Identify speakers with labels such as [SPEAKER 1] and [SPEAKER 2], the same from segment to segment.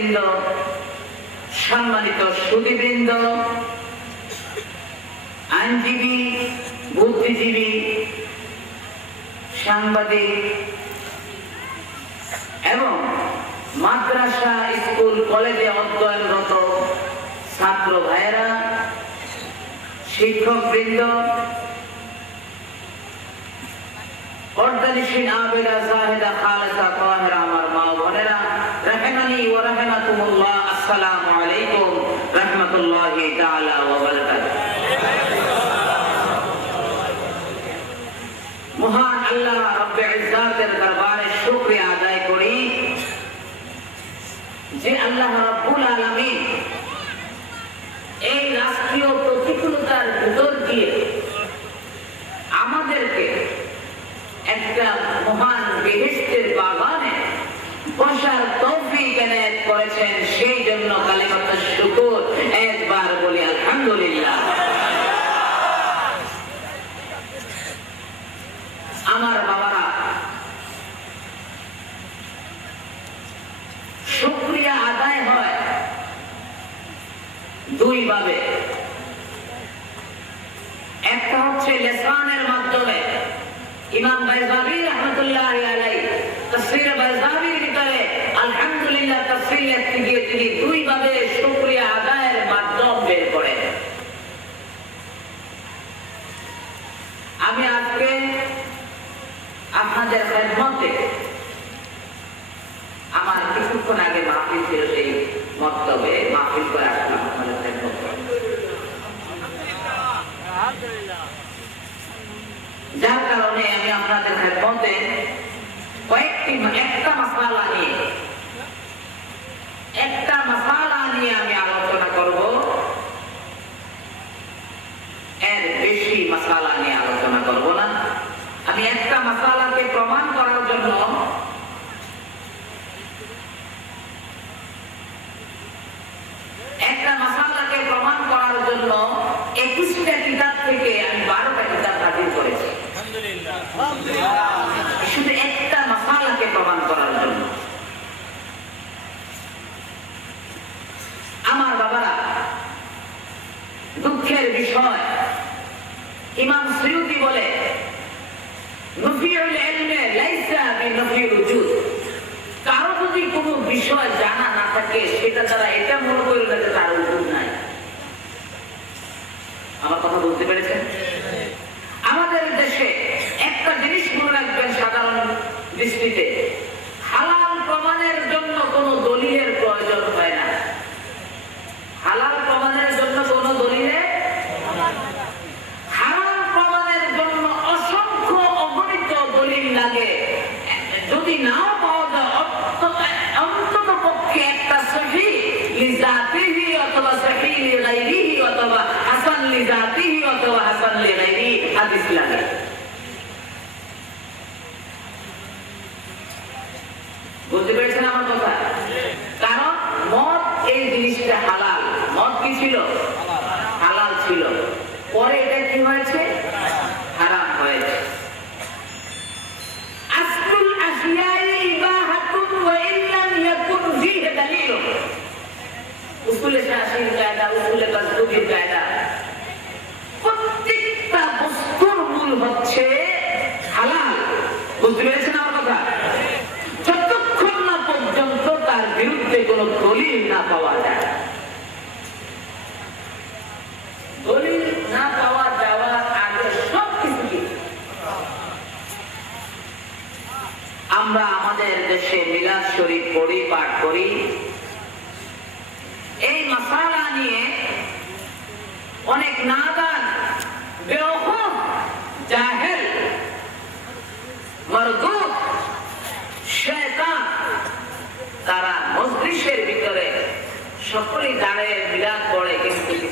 [SPEAKER 1] বৃন্দ, সম্মানিত সুদীবৃন্দ আইনজীবী, বুদ্ধিজীবী, সাংবাদিক এবং মাদ্রাসা, স্কুল, কলেজে অধ্যয়নরত ছাত্র ভাইয়েরা, শিক্ষকবৃন্দ অর্ধানিশীন আবেদা জাহেদা খালেদা তাহেরা আসসালামু আলাইকুম রহমতুল্লাহি তাআলা ওয়া বারাকাতুহু। মহান আল্লাহ রব্বে ইজ্জাতের দরবারে শুকরিয়া আদায় করি যে আল্লাহ রাব্বুল আলামিন একুশটা কিতাব থেকে আমি বারোটা কিতাব হাজির করেছি। শুধু একটা মশালাকে প্রমাণ করার জন্য। আমার বাবারা, দুঃখের বিষয়, ইমাম শ্রীয়তি বলে কারও যদি কোনো বিষয় জানা না থাকে, সেটা তারা এটা মনে করবে যে look at that.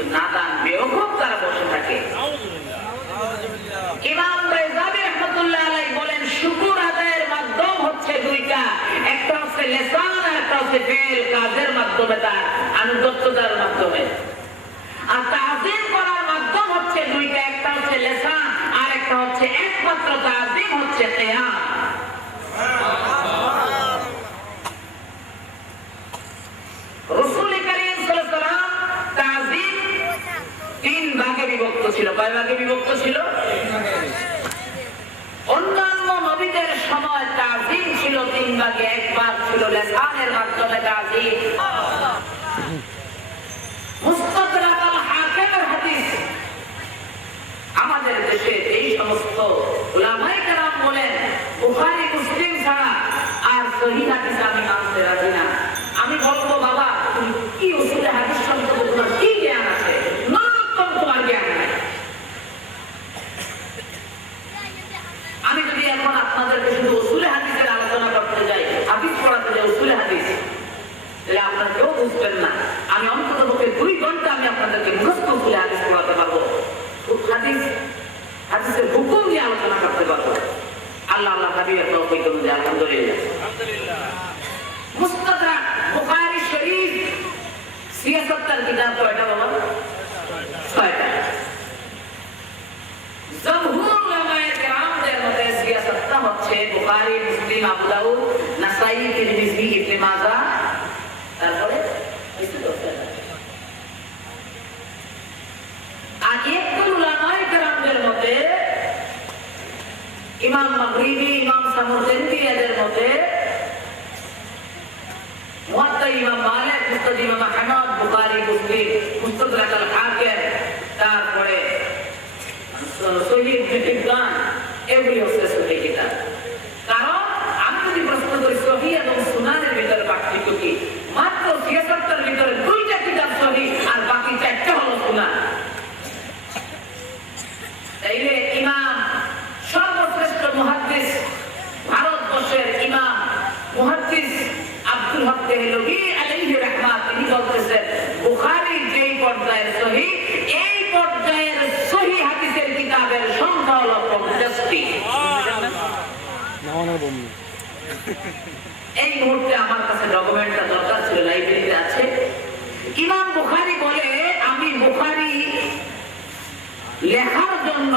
[SPEAKER 1] কিন্তু নাদান বেওকুব তারা বসে থাকে। একটা হচ্ছে লেসান একটা মাধ্যমে তার আনুগত্যতার মাধ্যমে। আর তাজিম মাধ্যম হচ্ছে দুইটা, একটা হচ্ছে লেসান আর একটা হচ্ছে একমাত্র তাজিম হচ্ছে কেয়াম। কয় ভাগে বিভক্ত ছিল। অন্যান্য নবীদের সময় তাজিম ছিল তিন ভাগে এক ভাগ ছিল লেসানের মাধ্যমে তাজিম। এই মুহূর্তে আমার কাছে ডকুমেন্টটা দরকার ছিল, লাইব্রেরিতে আছে। ইমাম বুখারী বলে, আমি বুখারী লেখার জন্য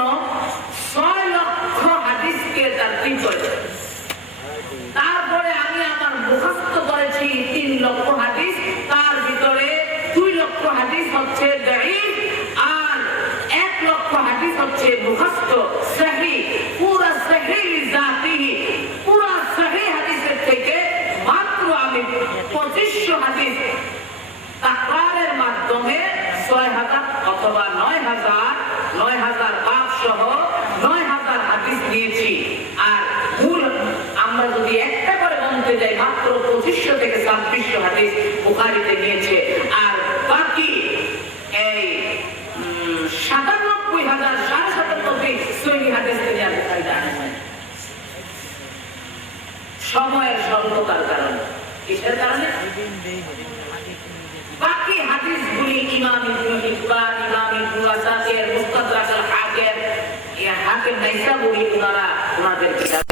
[SPEAKER 1] ছয় লক্ষ হাদিসকে তারতিব করেছি। তারপরে আমি আমার মুখস্থ করেছি তিন লক্ষ হাদিস, তার ভিতরে দুই লক্ষ হাদিস হচ্ছে দাঈফ আর এক লক্ষ হাদিস হচ্ছে মুখস্থ সহি জাতিহি পুরা সহি হাদিসের থেকে মাত্র আমি পঁচিশশো হাদিস তাকরারের মাধ্যমে ছয় হাজার অথবা নয় হাজার নয় হাজার পাঁচ সহ নয় হাজার হাদিস নিয়েছি আর মূল আমরা যদি একটা করে বলতে যাই, মাত্র পঁচিশশো থেকে ছাব্বিশশো হাদিস বুখারিতে নিয়েছে আর বাকি এই সাতানব্বই হাজার, সাড়ে সাতানব্বই সহি হাদিস তিনি আর বুখারিতে সময়ের স্বল্পতার কারণে। কিসের কারণে? হাদিসগুলি ইমাম ইবনে হিব্বান ইমাম ইবনে আসাকির মুস্তাদরাক আল হাকিম এই হাকিম নাইসাবুরি ওনারা ওনাদের কিতাবে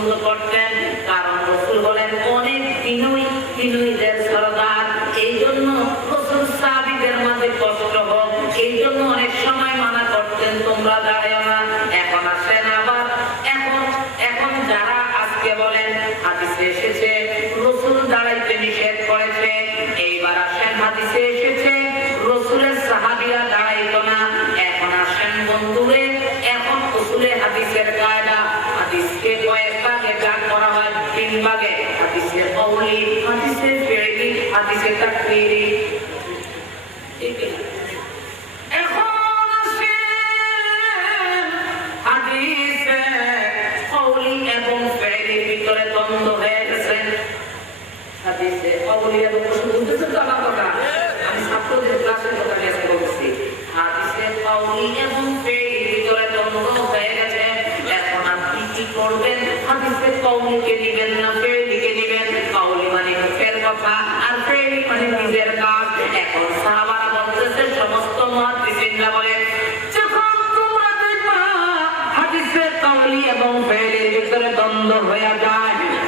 [SPEAKER 1] পছন্দ করতেন কারণ রসুল বলেন অনেক বিনয় বিনয় ma di settacquiri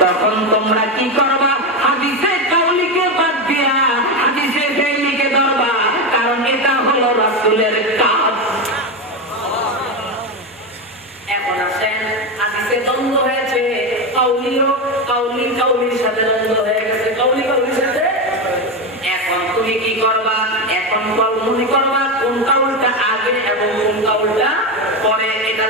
[SPEAKER 1] তখন তোমরা কি করবা? হাদিসে কাউলিকে বাদ দিয়া হাদিসে ফেলিকে ধরবা, কারণ এটা হলো রাসুলের কাজ। এখন আসেন, হাদিসে দ্বন্দ্ব হয়েছে। কাউলিও কাউলি কাউলির সাথে দ্বন্দ্ব হয়ে গেছে। কাউলি কাউলির সাথে? এখন তুমি কি করবা? এখন মনে করবা কোন কাউলটা আগে এবং কোন কাউলটা পরে। এটা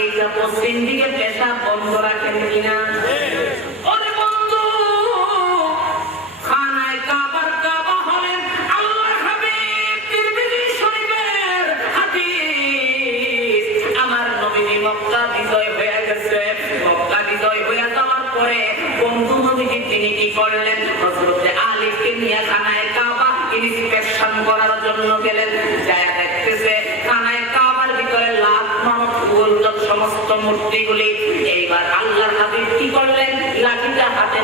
[SPEAKER 1] না যে পশ্চিম দিকে পেশা বন্ধ রাখেন কিনা?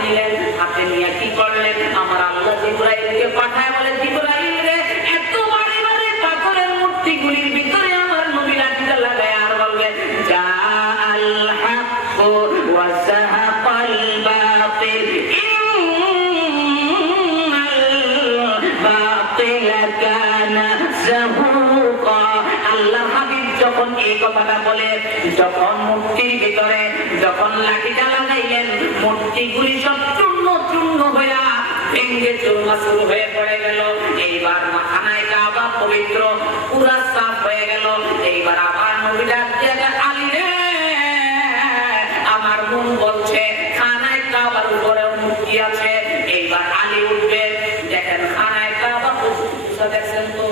[SPEAKER 1] নিলেন, হাতে নিয়ে কি করলেন? আমার আল্লাহ জিব্রাইলকে পাঠায় বলে, জিব্রাইল রে, এত বাড়ি বাড়ি পাথরের মূর্তিগুলির ভিতরে আমার নবী লাগায় আর বলবে, যা যখন কথাটা বলে, যখন মূর্তির ভিতরে, যখন লাঠিটা মূর্তিগুলি চূর্ণ চূর্ণ হইয়া ভেঙ্গে চুরমাচুর হয়ে পড়ে গেল। এইবার মাখানায় কাবা পবিত্র, পুরা সাফ হয়ে গেল। এইবার আবার নবীরার জায়গা আলী রে, আমার মন বলছে, খানায় কাবার উপরে মূর্তি আছে। এইবার আলী উঠবে। দেখেন খানায় কাবা দেখছেন তো।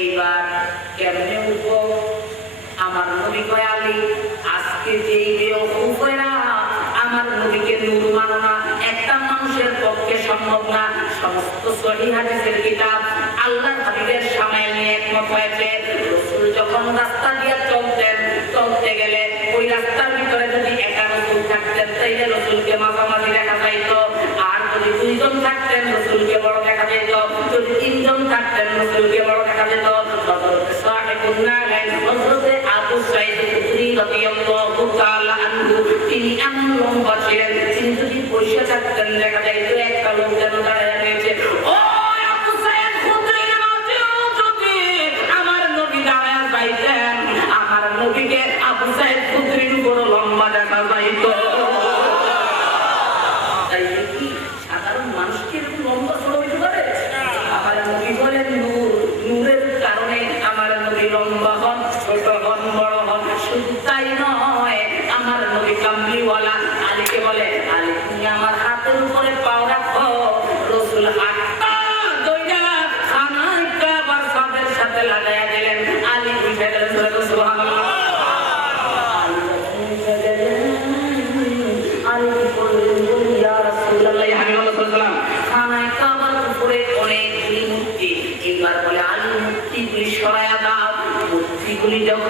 [SPEAKER 1] এইবার কেমনে উঠবো? আমার নবী কয়, আলী আমার নবীকে একটা মানুষের পক্ষে সম্ভব না, সমস্ত সহি হাদিসের কিতাব আল্লাহর হাবিবের সামনে নিয়ে একমত হয়েছে। যখন রাস্তা দিয়ে চলতেন, চলতে গেলে ওই রাস্তার ভিতরে যদি একা রসুল থাকতেন, তাইলে রসুলকে মাঝামাঝি দেখা যাইতো। যদি দুইজন থাকতেন রসুলকে বড় দেখা যেত, যদি তিনজন থাকতেন রসুলকে বড় দেখা যেত আবু সাঈদ রাদিয়াল্লাহু তাআলা আনহু, তিনি এমন লম্বা ছিলেন, তিনি যদি বসে থাকতেন, দেখা যাইত একটা লোক যেন দাঁড়ায় রয়েছে। ও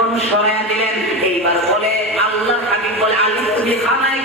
[SPEAKER 1] যখন সরাইয়া দিলেন। এইবার বলে আল্লাহ হাবিব বলে আলী তুমি খানায়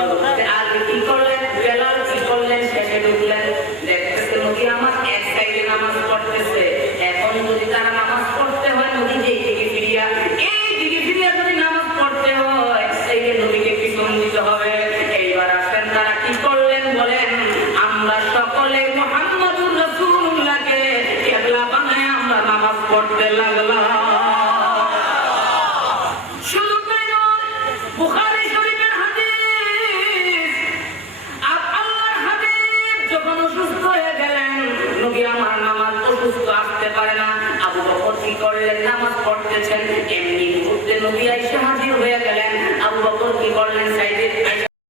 [SPEAKER 1] আগে কি করলেন বেলাল